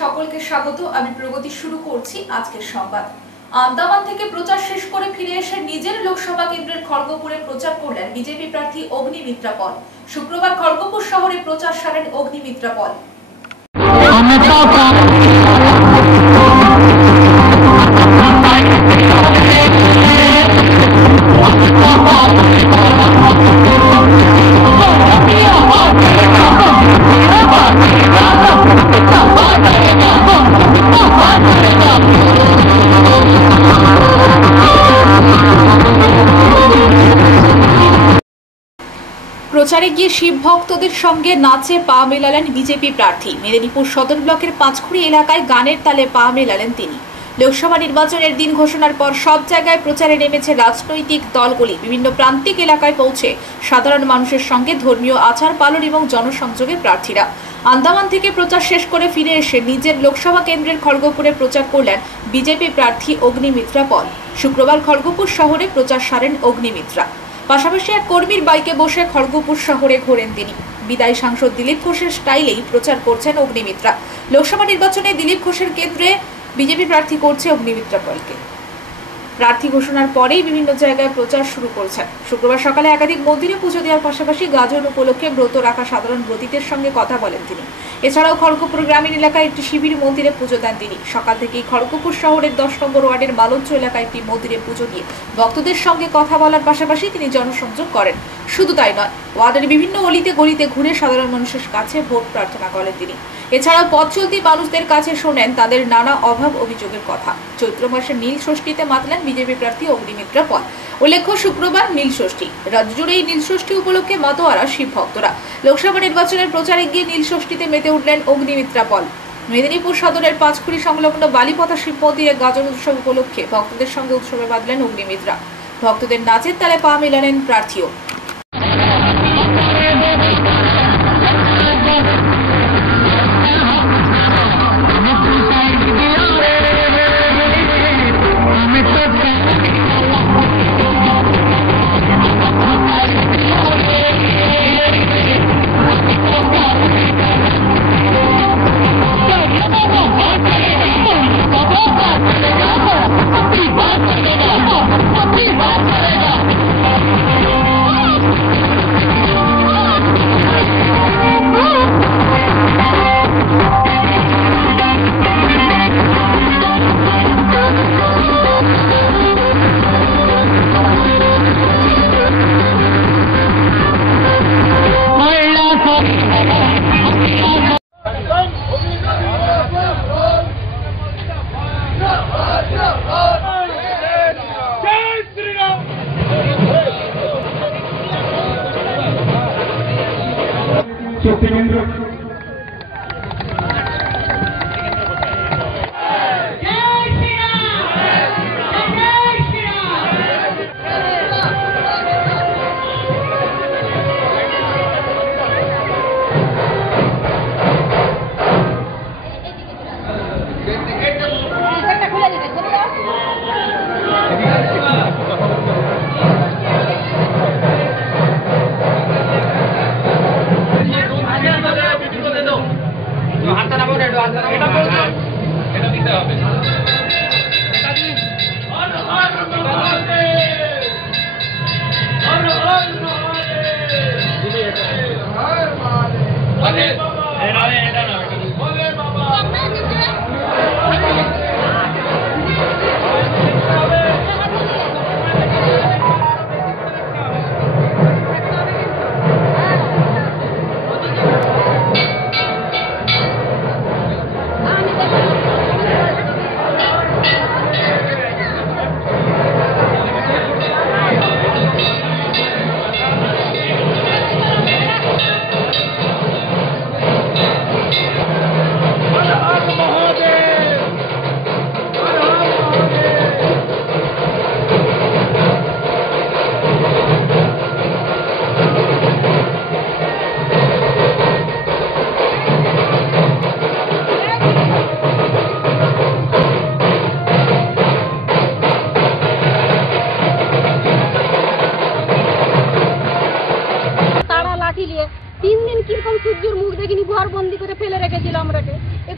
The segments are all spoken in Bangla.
সকলকে স্বাগত। আমি প্রগতি শুরু করছি আজকের সংবাদ। আন্দামান থেকে প্রচার শেষ করে ফিরে এসে নিজের লোকসভা কেন্দ্রের খড়গপুরে প্রচার করলেন বিজেপি প্রার্থী অগ্নিমিত্রা পল। শুক্রবার খড়গপুর শহরে প্রচার সারেন অগ্নিমিত্রা পল। প্রচারে গিয়ে শিব ভক্তদের সঙ্গে নাচে পা মেলালেন বিজেপি প্রার্থী। মেদিনীপুর সদর ব্লকের পাঁচখুড়ি এলাকায় গানের তালে পা মেলালেন তিনি। লোকসভা নির্বাচনের দিন ঘোষণার পর সব জায়গায় প্রচারে নেমেছে রাজনৈতিক দলগুলি। বিভিন্ন প্রান্তিক এলাকায় পৌঁছে সাধারণ মানুষের সঙ্গে ধর্মীয় আচার পালন এবং জনসংযোগে প্রার্থীরা। আন্দামান থেকে প্রচার শেষ করে ফিরে এসে নিজের লোকসভা কেন্দ্রের খড়গপুরে প্রচার করলেন বিজেপি প্রার্থী অগ্নিমিত্রা পল। শুক্রবার খড়গপুর শহরে প্রচার সারেন অগ্নিমিত্রা। পাশাপাশি এক কর্মীর বাইকে বসে খড়গপুর শহরে ঘোরেন তিনি। বিদায়ী সাংসদ দিলীপ ঘোষের স্টাইলেই প্রচার করছেন অগ্নিমিত্রা। লোকসভা নির্বাচনে দিলীপ ঘোষের কেন্দ্রে বিজেপি প্রার্থী করছে অগ্নিমিত্রা পলকে। প্রার্থী ঘোষণার পরেই বিভিন্ন জায়গায় প্রচার শুরু করেছেন। শুক্রবার সকালে একাধিক মন্দিরে পুজো দেওয়ার পাশাপাশি গাজন উপলক্ষে ব্রত রাখা সাধারণ ব্রতীদের সঙ্গে কথা বলেন তিনি। এছাড়াও খড়গপুর গ্রামীণ এলাকায় একটি শিবির মন্দিরে পুজো দেন তিনি। সকাল থেকেই খড়গপুর শহরের 10 নম্বর ওয়ার্ডের মালঞ্চ এলাকায় একটি মন্দিরে পুজো দিয়ে ভক্তদের সঙ্গে কথা বলার পাশাপাশি তিনি জনসংযোগ করেন। শুধু তাই নয়, ওয়ার্ডের বিভিন্ন অলিতে গলিতে ঘুরে সাধারণ মানুষের কাছে ভোট প্রার্থনা করেন তিনি। এছাড়াও পথ চলতি মানুষদের কাছে শোনেন তাদের নানা অভাব অভিযোগের কথা। চৈত্র মাসে নীল ষষ্ঠীতে মাতলেন বিজেপি প্রার্থী অগ্নিমিত্রা পল। উল্লেখ্য, শুক্রবার নীল ষষ্ঠী। রাজ্যজুড়ে এই নীল ষষ্ঠী উপলক্ষে মাতোয়ারা শিব ভক্তরা। লোকসভা নির্বাচনের প্রচারে গিয়ে নীল ষষ্ঠীতে মেতে উঠলেন অগ্নিমিত্রা পল। মেদিনীপুর সদরের পাঁচখুড়ি সংলগ্ন বালিপথা শিব মন্দিরে গাজন উৎসব উপলক্ষে ভক্তদের সঙ্গে উৎসবে বাঁধলেন অগ্নিমিত্রা। ভক্তদের নাচের তালে পা মেলালেন প্রার্থীও।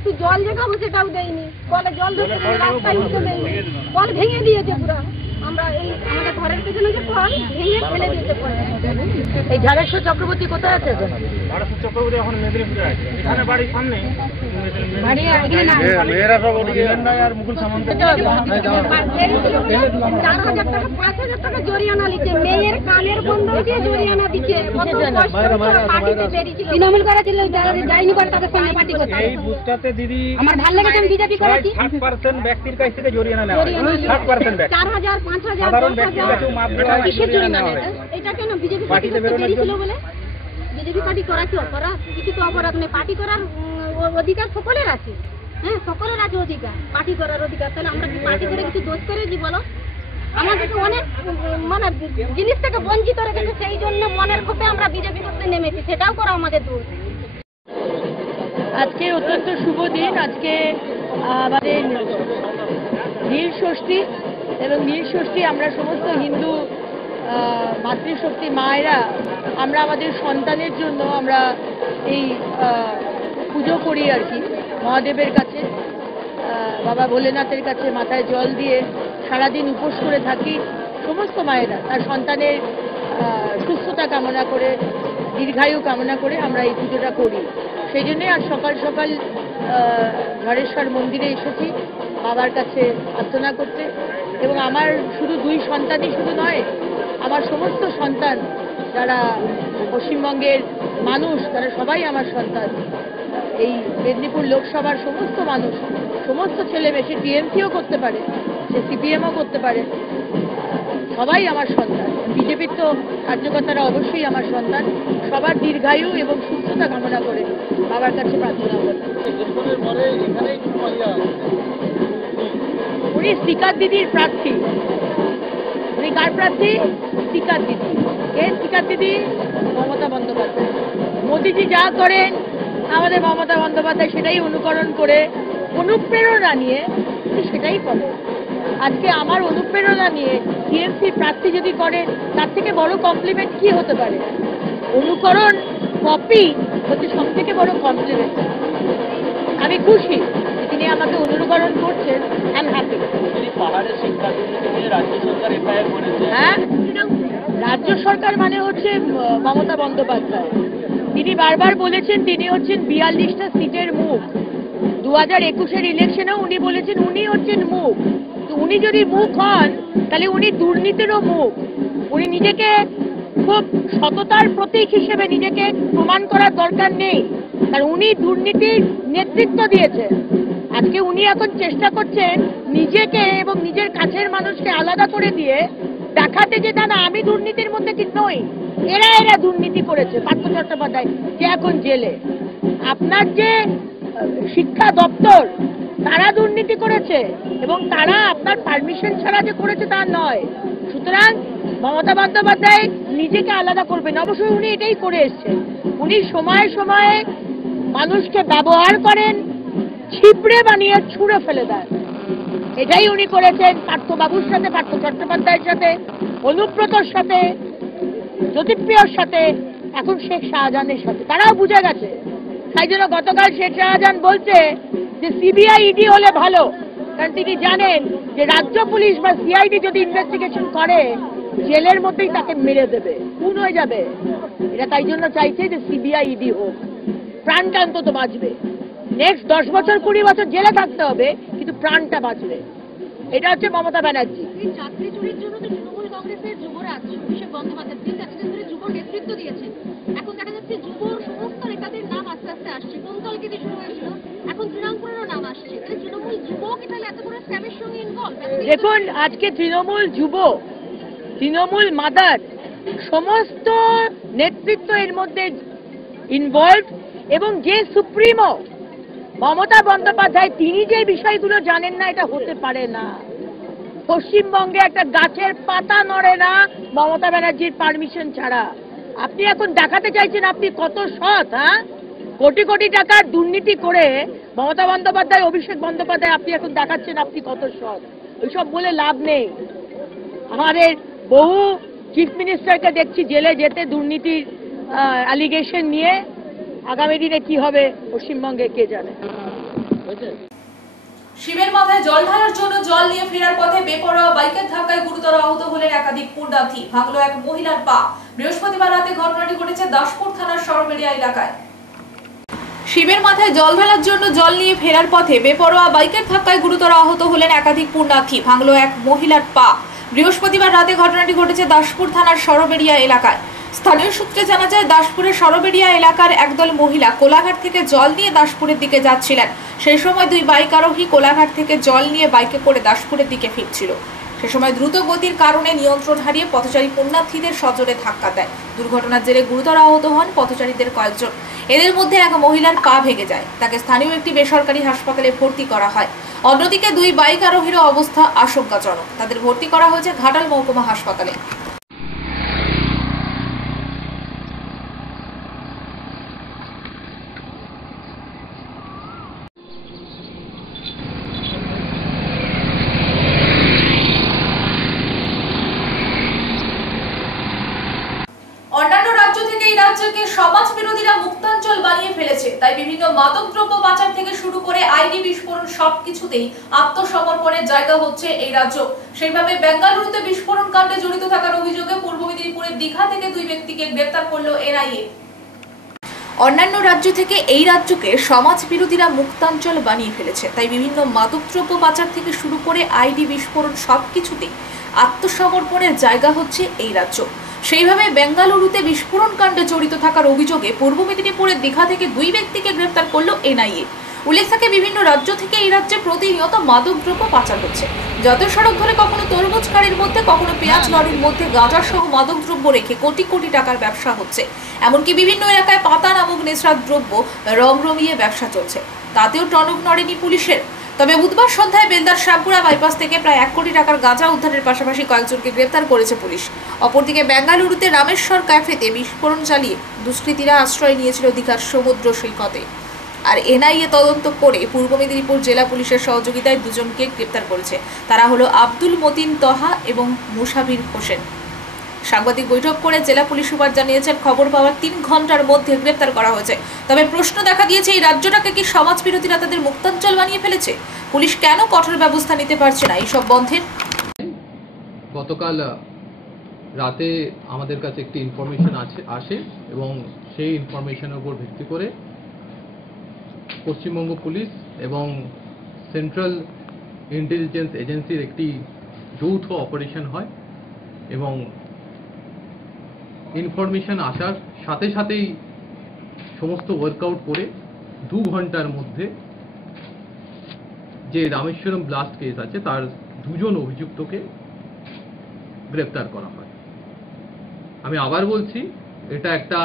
একটু জল যে খাবো সেটাও দেয়নি, কলে জল ধরতে রাস্তায় উঠতে দেয়নি, কল ভেঙে দিয়েছে পুরো। আমরা এই আমাদের ঘরের পেছনে যে কল ভেঙে ফেলে দিতে পারি। এই ঝাড়েশ্বর চক্রবর্তী কোথায় আছে এখন? ঝাড়েশ্বর চক্রবর্তী এখন মেদিনীপুরে আছে, এখানে বাড়ির সামনে মেয়েরা সব আর মুকুল সামন্ত 4,000 টাকা 5,000 টাকা জরিমানা লিখে, মেয়ের কানের বন্ধ দিয়ে জরিমানা দিচ্ছে। তৃণমূল করেছিল, যারা যায়নি করে তাদের সঙ্গে পার্টি করছে। এই বুথটাতে দিদি আমার ভালো লেগেছে, আমি বিজেপি করেছি। 60% ব্যক্তির কাছ থেকে জরিমানা নেওয়া হয়, 60% ব্যক্তি। 4,000 5,000 সাধারণ ব্যক্তির কাছেও মাপ দেওয়া হয়, কিসের জরিমানা জরিমানা নেওয়া হয়। এটা কেন বিজেপি পার্টিতে বেরোনোর জন্য। বলে বিজেপি পার্টি করা কি অপরাধ? কিছু তো অপরাধ নেই। পার্টি করার অধিকার সকলের আছে। হ্যাঁ, সকলের আছে অধিকার, পার্টি করার অধিকার। তাহলে আমরা কি পার্টি করে কিছু দোষ করেছি বলো? আমাদেরকে অনেক মানে জিনিস থেকে বঞ্চিত রেখেছে, সেই জন্য মনের ক্ষোভে আমরা বিজেপি করতে নেমেছি, সেটাও করা আমাদের দোষ। আজকে অত্যন্ত শুভ দিন। আজকে আমাদের নীল ষষ্ঠী, এবং নীল ষষ্ঠী আমরা সমস্ত হিন্দু মাতৃশক্তি মায়েরা আমরা আমাদের সন্তানের জন্য আমরা এই পুজো করি আর কি, মহাদেবের কাছে, বাবা ভোলেনাথের কাছে মাথায় জল দিয়ে সারাদিন উপোস করে থাকি সমস্ত মায়েরা, তার সন্তানের সুস্থতা কামনা করে, দীর্ঘায়ু কামনা করে আমরা এই পুজোটা করি। সেই জন্যে আজ সকাল সকাল ঝড়েশ্বর মন্দিরে এসেছি বাবার কাছে প্রার্থনা করতে। এবং আমার শুধু 2 সন্তানই শুধু নয়, আমার সমস্ত সন্তান যারা পশ্চিমবঙ্গের মানুষ, তারা সবাই আমার সন্তান। এই মেদিনীপুর লোকসভার সমস্ত মানুষ, সমস্ত ছেলে মেয়ে, সে টিএমসিও করতে পারে, সে সিপিএমও করতে পারে, সবাই আমার সন্তান। বিজেপির তো কার্যকর্তারা অবশ্যই আমার সন্তান। সবার দীর্ঘায়ু এবং সুস্থতা কামনা করে বাবার কাছে প্রার্থনা করি। উনি স্পিকার দিদির প্রার্থী। উনি কার প্রার্থী? স্পিকার দিদি। কে স্পিকার দিদি? মমতা বন্দ্যোপাধ্যায়। মোদিজি যা করেন আমাদের মমতা বন্দ্যোপাধ্যায় সেটাই অনুকরণ করে, অনুপ্রেরণা নিয়ে সেটাই করে। আজকে আমার অনুপ্রেরণা নিয়ে টিএমসি প্রার্থী যদি করে, তার থেকে বড় কমপ্লিমেন্ট কি হতে পারে? অনুকরণ, কপি হচ্ছে সব থেকে বড় কমপ্লিমেন্ট। আমি খুশি তিনি আমাকে অনুকরণ করছেন। I am happy. পাহাড়ের শিক্ষা দুর্নীতি নিয়ে রাজ্য সরকার এফআইআর করেছে। হ্যাঁ, রাজ্য সরকার মানে হচ্ছে মমতা বন্দ্যোপাধ্যায়। তিনি বারবার বলেছেন তিনি হচ্ছেন 42টা সিটের মুখ। 2021-এর ইলেকশনেও উনি বলেছেন উনি হচ্ছেন মুখ। তো উনি যদি মুখ হন তাহলে উনি দুর্নীতিরও মুখ। উনি নিজেকে খুব সততার প্রতীক হিসেবে নিজেকে প্রমাণ করার দরকার নেই, কারণ উনি দুর্নীতির নেতৃত্ব দিয়েছেন। আজকে উনি এখন চেষ্টা করছেন নিজেকে এবং নিজের কাছের মানুষকে আলাদা করে দিয়ে দেখাতে যে না, আমি দুর্নীতির মধ্যে কি নই, এরা দুর্নীতি করেছে। পার্থ চট্টোপাধ্যায় যে এখন জেলে, আপনার যে শিক্ষা দপ্তর তারা দুর্নীতি করেছে, এবং তারা আপনার পারমিশন ছাড়া যে করেছে তা নয়। সুতরাং মমতা বন্দ্যোপাধ্যায় নিজেকে আলাদা করবেন, অবশ্যই উনি এটাই করে এসছেন। উনি সময়ে সময়ে মানুষকে ব্যবহার করেন, ছিপড়ে বানিয়ে ছুঁড়ে ফেলে দেন। এটাই উনি করেছেন পার্থবাবুর সাথে, পার্থ চট্টোপাধ্যায়ের সাথে, অনুব্রতর সাথে, জ্যোতিপ্রিয়র সাথে, এখন শেখ শাহজাহানের সাথে। তারাও বুঝে গেছে। তাই জন্য গতকাল শেখ শাহজাহান বলছে যে সিবিআই ইডি হলে ভালো, কারণ তিনি জানেন যে রাজ্য পুলিশ বা সিআইডি যদি ইনভেস্টিগেশন করে জেলের মধ্যেই তাকে মেরে দেবে, খুন হয়ে যাবে। এটা তাই জন্য চাইছে যে সিবিআই ইডি হোক, প্রাণটা অন্তত বাঁচবে। নেক্সট 10 বছর 20 বছর জেলে থাকতে হবে, কিন্তু প্রাণটা বাঁচবে। এটা হচ্ছে মমতা ব্যানার্জি। চাকরি চুরির জন্য তো তৃণমূল কংগ্রেসের যুবরাজ অভিষেক বন্দ্যোপাধ্যায় 3 ধরে যুব নেতৃত্ব দিয়েছেন। এখন দেখা যাচ্ছে যুবর সমস্ত নেতাদের নাম আস্তে আস্তে আসছে। কোন দলকে দিয়ে শুরু হয়েছিল, এখন তৃণমূলেরও নাম আসছে। তৃণমূল যুবক তাহলে এত বড় স্ক্যামের সঙ্গে ইনভলভ। দেখুন, আজকে তৃণমূল যুব, তৃণমূল মাদার, সমস্ত নেতৃত্ব এর মধ্যে ইনভলভ। এবং যে সুপ্রিমো মমতা বন্দ্যোপাধ্যায়, তিনি যে বিষয়গুলো জানেন না, এটা হতে পারে না। পশ্চিমবঙ্গে একটা গাছের পাতা নড়ে না মমতা ব্যানার্জির পারমিশন ছাড়া। আপনি এখন দেখাতে চাইছেন আপনি কত সৎ। হ্যাঁ, কোটি কোটি টাকার দুর্নীতি করে মমতা বন্দ্যোপাধ্যায়, অভিষেক বন্দ্যোপাধ্যায়, আপনি এখন দেখাচ্ছেন আপনি কত সৎ। ওইসব বলে লাভ নেই। আমাদের বহু চিফ মিনিস্টারকে দেখছি জেলে যেতে দুর্নীতির অ্যালিগেশন নিয়ে। আগামী দিনে কি হবে পশ্চিমবঙ্গে কে জানে। শিবের মাথায় জল ঢালার জন্য জল নিয়ে ফেরার পথে বেপরোয়া বাইকের ধাক্কায় গুরুতর আহত হলেন একাধিক পুণ্যার্থী। ভাঙল এক মহিলার পা। বৃহস্পতিবার রাতে ঘটনাটি ঘটেছে দাসপুর থানার সরবেরিয়া এলাকায়। শিবের মাথায় জল ঢালার জন্য জল নিয়ে ফেরার পথে বেপরোয়া বাইকের ধাক্কায় গুরুতর আহত হলেন একাধিক পুণ্যার্থী। ভাঙল এক মহিলার পা। বৃহস্পতিবার রাতে ঘটনাটি ঘটেছে দাসপুর থানার সরবেরিয়া এলাকায়। স্থানীয় সূত্রে জানা যায়, দাসপুরের সরবেরিয়া এলাকার একদল মহিলা কোলাঘাট থেকে জল নিয়ে দাসপুরের দিকে যাচ্ছিলেন। সেই সময় দুই বাইক আরোহী কোলাঘাট থেকে জল নিয়ে বাইকে করে দাসপুরের দিকে ফিরছিল। সে সময় দ্রুত গতির কারণে নিয়ন্ত্রণ হারিয়ে পথচারী পুণ্যার্থীদের সজোরে ধাক্কা দেয়। দুর্ঘটনার জেরে গুরুতর আহত হন পথচারীদের কয়েকজন। এদের মধ্যে এক মহিলার পা ভেঙে যায়। তাকে স্থানীয় একটি বেসরকারি হাসপাতালে ভর্তি করা হয়। অন্যদিকে দুই বাইক আরোহীর অবস্থা আশঙ্কাজনক। তাদের ভর্তি করা হয়েছে ঘাটাল মহকুমা হাসপাতালে। অন্যান্য রাজ্য থেকে এই রাজ্যকে সমাজ বিরোধীরা মুক্তাঞ্চল বানিয়ে ফেলেছে। তাই বিভিন্ন মাদকদ্রব্য পাচার থেকে শুরু করে আইডি বিস্ফোরণ সবকিছুতেই আত্মসমর্পণের জায়গা হচ্ছে এই রাজ্য। সেইভাবে বেঙ্গালুরুতে বিস্ফোরণ কাণ্ডে জড়িত থাকার অভিযোগে পূর্ব মেদিনীপুরের দীঘা থেকে দুই ব্যক্তিকে গ্রেফতার করলো এনআইএ। অন্যান্য রাজ্য থেকে এই রাজ্যকে সমাজ বিরোধীরা মুক্তাঞ্চল বানিয়ে ফেলেছে। তাই বিভিন্ন মাদকদ্রব্য পাচার থেকে শুরু করে আইডি বিস্ফোরণ সবকিছুতেই আত্মসমর্পণের জায়গা হচ্ছে এই রাজ্য। সেইভাবে বেঙ্গালুরুতে বিস্ফোরণ কাণ্ডে জড়িত থাকার অভিযোগে পূর্ব মেদিনীপুরের দীঘা থেকে দুই ব্যক্তিকে গ্রেফতার করলো এনআইএ। উল্লেখ থাকে, বিভিন্ন রাজ্য থেকে এই রাজ্যে প্রতিনিয়ত মাদকদ্রব্য পাচার হচ্ছে। যত সড়ক ধরে কখনো তরমুজ গাড়ির মধ্যে, কখনো পেঁয়াজ লরির মধ্যে গাঁজা সহ মাদকদ্রব্য রেখে কোটি কোটি টাকার ব্যবসা হচ্ছে। এমনকি বিভিন্ন এলাকায় পাতা নামক নেশার দ্রব্য রমরমিয়ে ব্যবসা চলছে। তাতেও টনক নড়েনি পুলিশের। তবে বুধবার সন্ধ্যায় বেলদার শ্যামপুরা বাইপাস থেকে প্রায় 1 কোটি টাকার গাঁজা উদ্ধারের পাশাপাশি কয়েকজনকে গ্রেফতার করেছে পুলিশ। অপরদিকে বেঙ্গালুরুতে রামেশ্বর ক্যাফেতে বিস্ফোরণ চালিয়ে দুষ্কৃতীরা আশ্রয় নিয়েছিল দীঘার সমুদ্র সৈকতে। আর এনআইএ তদন্ত করে পূর্ব মেদিনীপুর জেলা পুলিশের সহযোগিতায় দুজনকে গ্রেফতার করেছে। তারা হলো আব্দুল মতিন তহা এবং মুসাফির হোসেন। সাংবাদিক বৈঠক করে জেলা পুলিশ সুপার জানিয়েছেন, খবর পাওয়ার 3 ঘন্টার মধ্যে গ্রেফতার করা হয়েছে। তবে প্রশ্ন দেখা দিয়েছে, এই রাজ্যটাকে কি সমাজ বিরোধীরা তাদের মুক্তাঞ্চল বানিয়ে ফেলেছে? পুলিশ কেন কঠোর ব্যবস্থা নিতে পারছে না এইসব বন্ধের? গতকাল রাতে আমাদের কাছে একটি ইনফরমেশন আসে এবং সেই ইনফরমেশনের উপর ভিত্তি করে পশ্চিমবঙ্গ পুলিশ এবং সেন্ট্রাল ইন্টেলিজেন্স এজেন্সির একটি যৌথ অপারেশন হয় এবং ইনফরমেশন আসার সাথে সাথেই সমস্ত ওয়ার্কআউট করে 2 ঘন্টার মধ্যে যে রামেশ্বরম ব্লাস্ট কেস আছে তার 2 জন অভিযুক্তকে গ্রেফতার করা হয়। আমি আবার বলছি, এটা একটা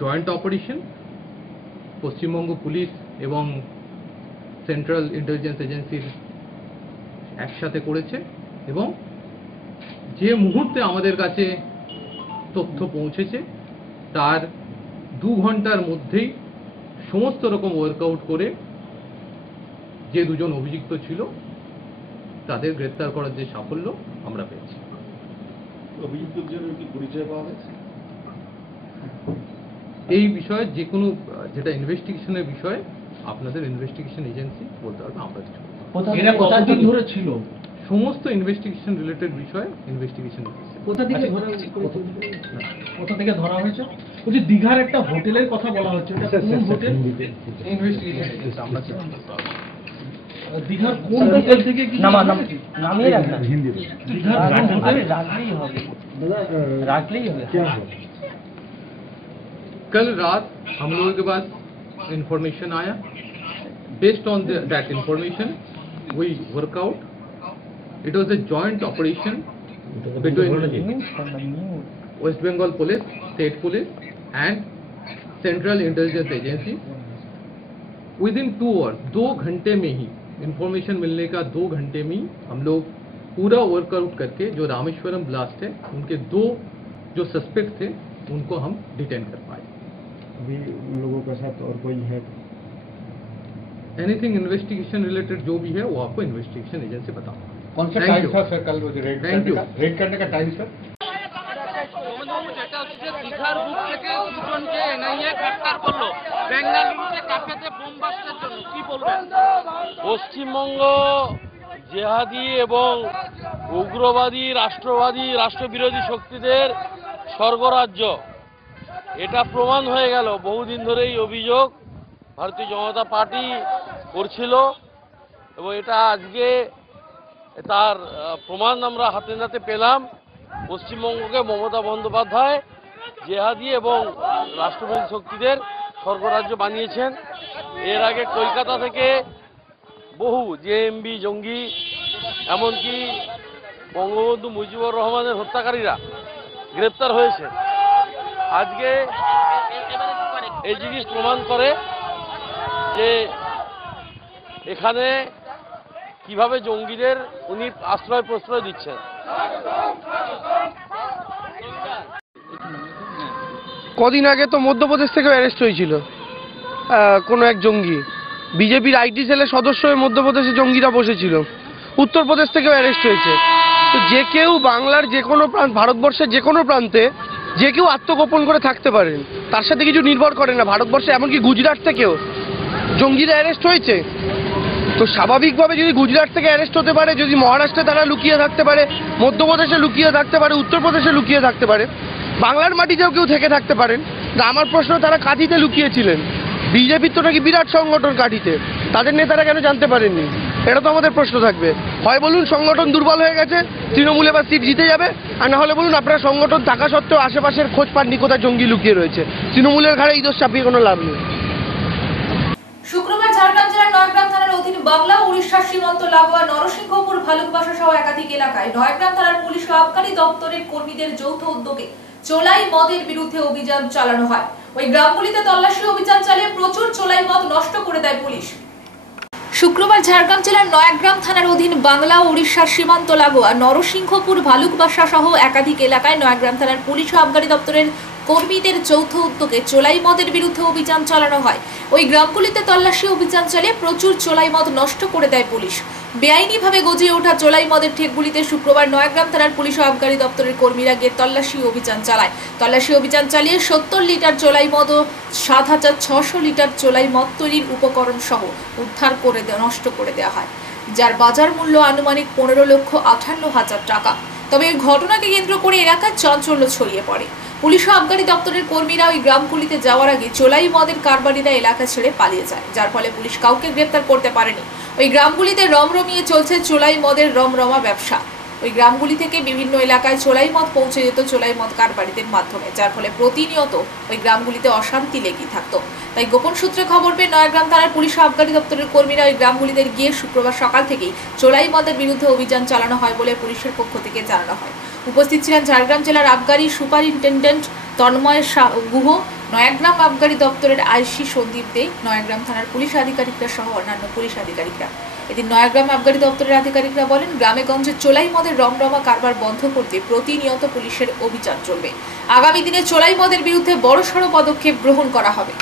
জয়েন্ট অপারেশন। পশ্চিমবঙ্গ পুলিশ এবং সেন্ট্রাল ইন্টেলিজেন্স এজেন্সির একসাথে করেছে এবং যে মুহূর্তে আমাদের কাছে তথ্য পৌঁছেছে তার 2 ঘন্টার মধ্যেই সমস্ত রকম ওয়ার্কআউট করে যে 2 জন অভিযুক্ত ছিল তাদের গ্রেফতার করার যে সাফল্য আমরা পেয়েছি। অভিযুক্তদের কি পরিচয় পাওয়া গেছে? এই বিষয়ে যে কোনো যেটা ইনভেস্টিগেশনের বিষয়ে আপনাদের ইনভেস্টিগেশন এজেন্সি বলতে পারবে, আমরা কিছু এরা কতদিন ধরে ছিল? সমস্ত ইনভেস্টিগেশন রিলেটেড বিষয়ে ইনভেস্টিগেশন কোথা থেকে ধরা হয়েছে? বলছি দীঘার একটা হোটেলের কথা বলা হচ্ছে, ওটা কোন হোটেল? ইনভেস্টিগেশন এজেন্সি আমরা দীঘার কোন হোটেল থেকে কি নামিয়ে রাখনা হিন্দিতে দীঘার কোন হোটেল? রাখলেই হবে कल रात हम लोगों के पास इंफॉर्मेशन आया। Based on that information we work out. It was a joint operation between West Bengal Police, State Police and Central Intelligence Agency। Within 2 hours, 2 घंटे में ही इंफॉर्मेशन मिलने का 2 घंटे में हम लोग पूरा वर्कआउट करके जो रामेश्वरम ब्लास्ट है उनके 2 जो सस्पेक्ट थे उनको हम डिटेन कर पाए। अभी उन लोगों के साथ और कोई है? एनीथिंग इन्वेस्टिगेशन रिलेटेड जो भी है वो आपको इन्वेस्टिगेशन एजेंसी बताऊंगा। कौन सा टाइम था सर कल रेड थैंक यू। करने का टाइम सर? দীঘার বুক থেকে দুজনকে এনআইএ গ্রেফতার করলো বেঙ্গালুরুতে ক্যাফেতে বোম বাস্টের জন্য, কি বলবেন? পশ্চিমবঙ্গ জেহাদি এবং উগ্রবাদী, রাষ্ট্রবাদী, রাষ্ট্রবিরোধী শক্তিদের স্বর্গরাজ্য। এটা প্রমাণ হয়ে গেল। বহুদিন ধরে এই অভিযোগ ভারতীয় জনতা পার্টি করছিল এবং এটা আজকে তার প্রমাণ আমরা হাতে নাতে পেলাম। পশ্চিমবঙ্গকে মমতা বন্দ্যোপাধ্যায় জেহাদি এবং রাষ্ট্রবিরোধী শক্তিদের স্বর্গরাজ্য বানিয়েছেন। এর আগে কলকাতা থেকে বহু জেএমবি জঙ্গি, এমনকি বঙ্গবন্ধু মুজিবুর রহমানের হত্যাকারীরা গ্রেপ্তার হয়েছে। আজকে এই জিনিস প্রমাণ করে যে এখানে কিভাবে জঙ্গিদের উনি আশ্রয় প্রশ্রয় দিচ্ছেন। কদিন আগে তো মধ্যপ্রদেশ থেকেও অ্যারেস্ট হয়েছিল কোনো এক জঙ্গি। বিজেপির আইটি সেলের সদস্য হয়ে মধ্যপ্রদেশে জঙ্গিরা বসেছিল। উত্তরপ্রদেশ থেকেও অ্যারেস্ট হয়েছে। তো যে কেউ বাংলার যে কোনো প্রান্ত, ভারতবর্ষের যে কোনো প্রান্তে যে কেউ আত্মগোপন করে থাকতে পারেন, তার সাথে কিছু নির্ভর করে না। ভারতবর্ষে এমনকি গুজরাট থেকেও জঙ্গিরা অ্যারেস্ট হয়েছে। তো স্বাভাবিকভাবে যদি গুজরাট থেকে অ্যারেস্ট হতে পারে, যদি মহারাষ্ট্রে তারা লুকিয়ে থাকতে পারে, মধ্যপ্রদেশে লুকিয়ে থাকতে পারে, উত্তরপ্রদেশে লুকিয়ে থাকতে পারে, বাংলার মাটিতেও কেউ থেকে থাকতে পারেন। আমার প্রশ্ন, তারা কাঁথিতে লুকিয়েছিলেন। বিজেপির তো নাকি বিরাট সংগঠন কাঁথিতে, তাদের নেতারা কেন জানতে পারেননি? এটা তো আমাদের প্রশ্ন থাকবে। হয় বলুন সংগঠন দুর্বল হয়ে গেছে, তৃণমূল এবার সিট জিতে যাবে, আর না হলে বলুন আপনারা সংগঠন থাকা সত্ত্বেও আশেপাশের খোঁজ পাননি কোথায় জঙ্গি লুকিয়ে রয়েছে। তৃণমূলের ঘাড়ে এই দোষ চাপিয়ে কোনো লাভ নেই। শুক্রবার ঝাড়গ্রাম জেলার নয়গ্রাম থানার অধীন বাংলা উড়িষ্যার সীমান্ত লাগোয়া নরসিংহপুর ভালুকবাসা সহ একাধিক এলাকায় নয়গ্রাম থানার পুলিশ ও আবগারি দপ্তরের কর্মীদের যৌথ উদ্যোগে চোলাই মদের বিরুদ্ধে অভিযান চালানো হয়। ওই গ্রামগুলিতে তল্লাশি অভিযান চালিয়ে প্রচুর চোলাই মদ নষ্ট করে দেয় পুলিশ। শুক্রবার ঝাড়গ্রাম জেলার নয়াগ্রাম থানার অধীন বাংলা ও উড়িষ্যার সীমান্ত লাগোয়া নরসিংহপুর ভালুকবাসা সহ একাধিক এলাকায় নয়াগ্রাম থানার পুলিশ ও আবগারি দপ্তরের কর্মীদের যৌথ উদ্যোগে চোলাই মদের বিরুদ্ধে অভিযান চালানো হয়। ওই গ্রামগুলিতে তল্লাশি অভিযান চালিয়ে প্রচুর চোলাই মদ নষ্ট করে দেয় পুলিশ। বেআইনিভাবে গজিয়ে ওঠা চোলাই মদের ঠেকগুলিতে শুক্রবার নয়াগ্রাম থানার পুলিশ ও আবগারি দপ্তরের কর্মীরা গিয়ে তল্লাশি অভিযান চালায়। তল্লাশি অভিযান চালিয়ে 70 লিটার চোলাই মদ ও 7600 লিটার চোলাই মদ তৈরির উপকরণ সহ উদ্ধার করে নষ্ট করে দেওয়া হয়, যার বাজার মূল্য আনুমানিক 15,58,000 টাকা। তবে এই ঘটনাকে কেন্দ্র করে এলাকায় চাঞ্চল্য ছড়িয়ে পড়ে। পুলিশ ও আবগারি দপ্তরের কর্মীরা ওই গ্রামগুলিতে যাওয়ার আগে চোলাই মদের কারবারিরা এলাকা ছেড়ে পালিয়ে যায়, যার ফলে পুলিশ কাউকে গ্রেপ্তার করতে পারেনি। ওই গ্রামগুলিতে রমরমিয়ে চলছে চোলাই মদের রমরমা ব্যবসা। ওই গ্রামগুলি থেকে বিভিন্ন এলাকায় চোলাই মদ পৌঁছে যেত চোলাই মদ কারবারিদের মাধ্যমে, যার ফলে প্রতিনিয়ত ওই গ্রামগুলিতে অশান্তি লেগেই থাকতো। তাই গোপন সূত্রে খবর পেয়ে নয়াগ্রাম থানার পুলিশ ও আবগারি দপ্তরের কর্মীরা ওই গ্রামগুলিতে গিয়ে শুক্রবার সকাল থেকেই চোলাই মদের বিরুদ্ধে অভিযান চালানো হয় বলে পুলিশের পক্ষ থেকে জানানো হয়। উপস্থিত ছিলেন ঝাড়গ্রাম জেলার আবগারি সুপারিনটেন্ডেন্ট তন্ময় গুহ, নয়াগ্রাম আবগারি দপ্তরের আইসি সন্দীপ দে, নয়াগ্রাম থানার পুলিশ আধিকারিকরা সহ অন্যান্য পুলিশ আধিকারিকরা। এদিন নয়াগ্রাম আবগারি দপ্তরের আধিকারিকরা বলেন, গ্রামে গঞ্জে চোলাই মদের রমরমা কারবার বন্ধ করতে প্রতিনিয়ত পুলিশের অভিযান চলবে। আগামী দিনে চোলাই মদের বিরুদ্ধে বড়সড় পদক্ষেপ গ্রহণ করা হবে।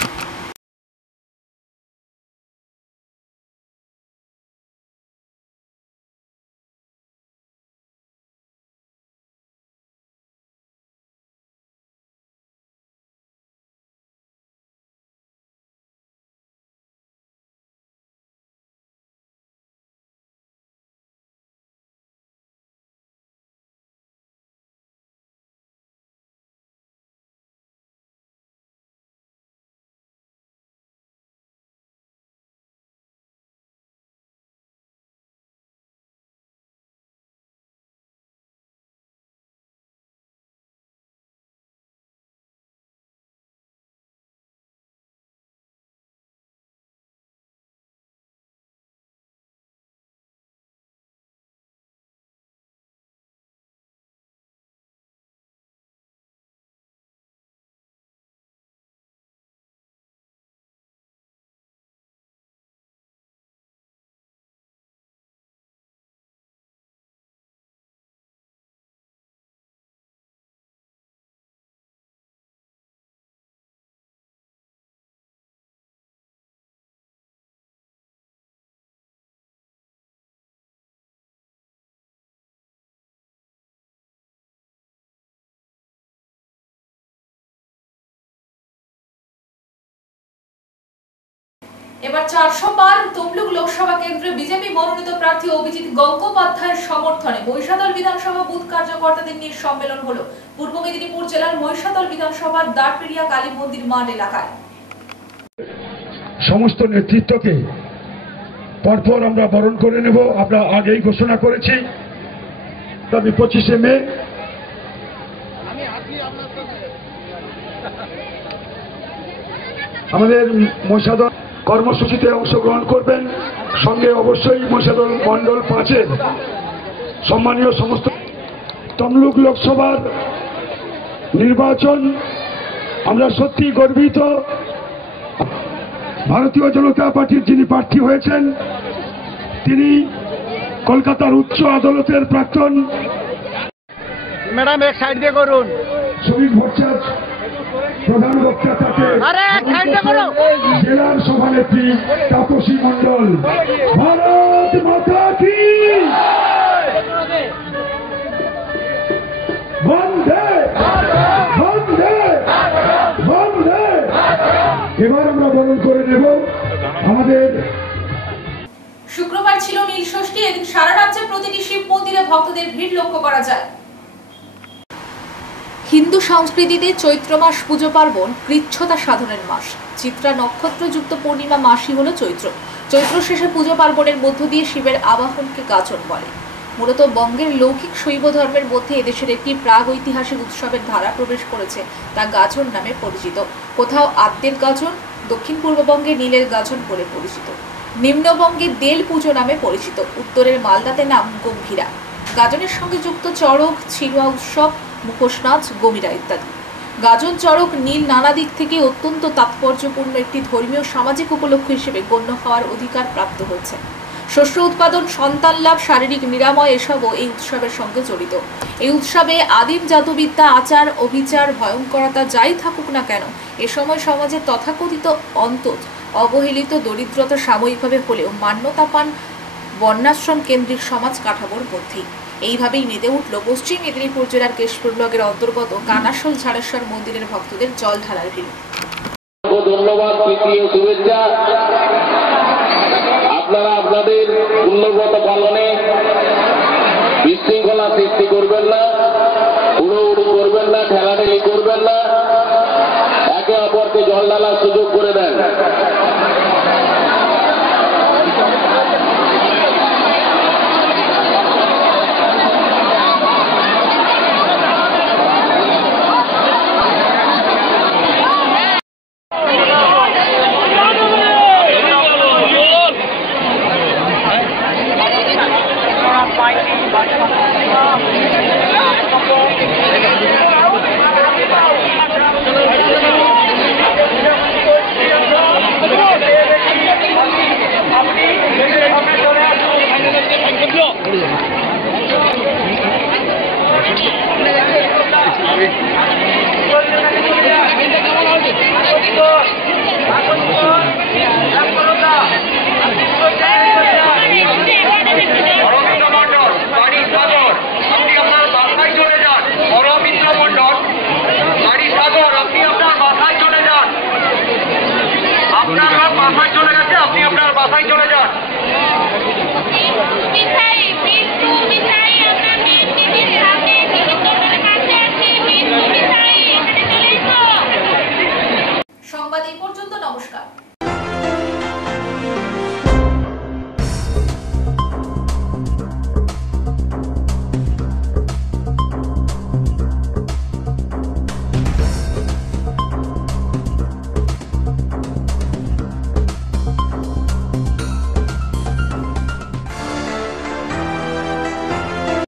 এবার 400 পার তমলুক লোকসভা কেন্দ্রে বিজেপি মনোনীত প্রার্থী অভিজিৎ গঙ্গোপাধ্যায়ের সমর্থনে মহিষাদল বিধানসভা বুথ কার্যকর্তাদের নিয়ে সম্মেলন হলো পূর্ব মেদিনীপুর জেলার মহিষাদল বিধানসভার দাঁড়পিড়িয়া কালী মন্দির মাঠ এলাকায়। সমস্ত নেতৃত্বকে পরপর আমরা বরণ করে নেব। আমরা আগেই ঘোষণা করেছি আগামী 25শে মে আমাদের মহিষাদল কর্মসূচিতে অংশগ্রহণ করবেন। সঙ্গে অবশ্যই মহিষাদল মণ্ডল 5-এর সম্মানীয় সমস্ত তমলুক লোকসভার নির্বাচন আমরা সত্যি গর্বিত। ভারতীয় জনতা পার্টির যিনি প্রার্থী হয়েছেন তিনি কলকাতার উচ্চ আদালতের প্রাক্তন ম্যাডাম এক সাইড দিয়ে করুন। শ্রমিক ভট্টাচার্য প্রধান বক্তা থাকে জেলার সভানেত্রী তাপসী মণ্ডল। ভারত মাতা কি বন্দে বন্দে বন্দে। এবার আমরা বরণ করে নেব আমাদের। শুক্রবার ছিল নীল ষষ্ঠী। এদিন সারা রাজ্যে প্রতিটি শিব মন্দিরে ভক্তদের ভিড় লক্ষ্য করা যায়। হিন্দু সংস্কৃতিতে চৈত্র মাস পুজো পার্বণ কৃচ্ছতা সাধনের মাস। চিত্রা নক্ষত্রযুক্ত পূর্ণিমা মাসই হলো চৈত্র। চৈত্র শেষে পুজো পার্বণের মধ্য দিয়ে শিবের আবাহনকে গাজন বলে। মূলত বঙ্গের লৌকিক শৈব ধর্মের মধ্যে এদেশের একটি প্রাগ ঐতিহাসিক উৎসবের ধারা প্রবেশ করেছে, তা গাজন নামে পরিচিত। কোথাও আদ্যের গাজন, দক্ষিণ পূর্ববঙ্গে নীলের গাজন বলে পরিচিত, নিম্নবঙ্গে দেল পুজো নামে পরিচিত, উত্তরের মালদাতে নাম গম্ভীরা। গাজনের সঙ্গে যুক্ত চড়ক, ছিড়ুয়া উৎসব, মুখোশ নাচ, গমিরা ইত্যাদি। গাজন চড়ক নীল নানা দিক থেকে অত্যন্ত তাৎপর্যপূর্ণ একটি ধর্মীয় সামাজিক উপলক্ষ হিসেবে গণ্য হওয়ার অধিকার প্রাপ্ত হচ্ছে। শস্য উৎপাদন, সন্তান লাভ, শারীরিক নিরাময় এসবও এই উৎসবের সঙ্গে জড়িত। এই উৎসবে আদিম জাতবিদ্যা, আচার অবিচার, ভয়ঙ্করতা যাই থাকুক না কেন, এ সময় সমাজে তথাকথিত অন্তত অবহেলিত দরিদ্রতা সাময়িকভাবে হলেও মান্যতা পান বর্ণাশ্রম কেন্দ্রিক সমাজ কাঠামোর মধ্যেই। এইভাবেই মেতে উঠল পশ্চিম মেদিনীপুর জেলার কেশপুর ব্লকের অন্তর্গত কানাশল ঝাড়েশ্বর মন্দিরের ভক্তদের জল ঢালার ভিড়। ধন্যবাদ, প্রীতি ও শুভেচ্ছা। আপনারা আপনাদের উন্নবত পালনে বিশৃঙ্খলা সৃষ্টি করবেন না।